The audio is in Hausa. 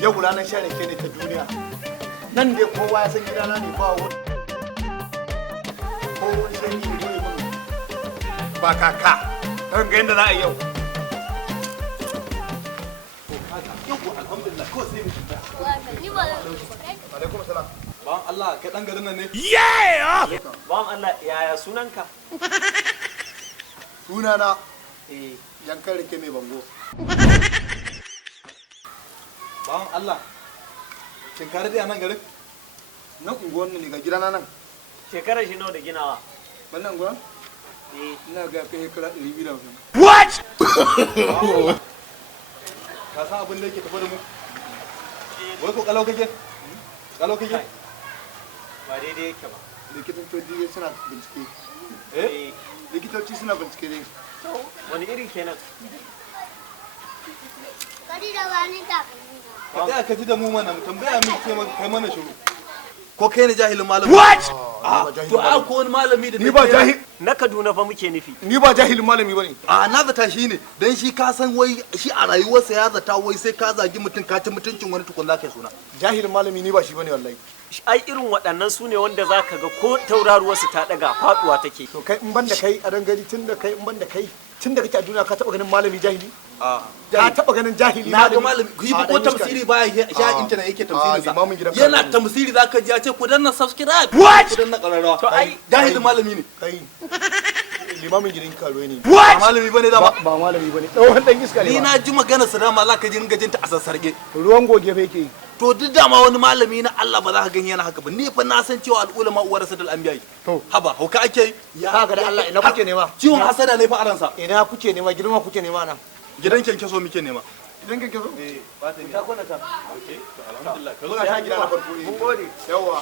Yau ranar share ke ne ta duniya. Nan dai kowa ya san gidana ne ba wani. Ko wani shari ne ko mun. Ba kaka. Kan ga yanda za a yi yau. Yau alhamdulillah ko sai mu tsaya. Ni ba. Alaikum salam. Bawan Allah kai dan garin nan ne? Yeah! Bawan Allah yaya sunanka? Sunana yankan rike mai bango. Bawan Allah, shinkara dai a nan garin? Nan unguwan ne ga gidana nan. Shekarar shi nawa da ginawa? Wannan unguwan? Ina ga kai shekara 250. What? Ka san abin da yake tafi da mu? Wai ko kalau kake? Kalau kake? Ba daidai yake ba. Likitoci suna bincike. Likitoci suna bincike ne. Wani iri kenan? Kadi da wani takalmi. Ka ka ji da mu mana mu tambaya mu ce kai mana shiru. Ko kai ne jahilin malami? What? To a ko wani malami da Ni ba jahil Na Kaduna fa muke nufi. ni ba jahilin malami bane. a na zata shi ne dan shi ka san wai shi a rayuwarsa ya zata wai sai ka zagi mutum ka ci mutuncin wani tukun zaka yi suna. Jahilin malami ni ba shi bane wallahi. Ai irin waɗannan su ne wanda za ka ga ko tauraruwarsu ta ɗaga faɗuwa take. To kai in ban da kai a dangare tun da kai in ban da kai tun da kake a duniya ka taba ganin malami jahili? Ka taba ganin jahili Na ga malami yi ko tamsiri baya sha internet yake tamsirin sa. limamin gidan Yana Kano. tamsiri zaka ji ya ce ku danna subscribe. What? Ku danna kararrawa. To ai Jahilin malami ne. Kai limamin gidan Kano ne. Ba malami bane da Ba ba. ba malami bane. Tsohon dan iska ne. Ni ba. na ji magana sa dama zaka ji ringa jinta a sassarge. Ruwan goge fa yake. To duk dama wani malami na Allah ba za ka gani yana haka ba. Ni fa na san cewa al'ulama uwar sadal anbiya. To. Haba hauka ake ya Kaga da Allah ina kuke nema? ciwon hasada ne fa aransa. Ina kuke nema girma kuke nema nan. Gidan kenkeso muke nema. Idan kake so? Ba ta Ta kwana ta. Okay, to alhamdulillah. Ka zo Ya na sha sha gida gida na farko. mun gode. Yawa.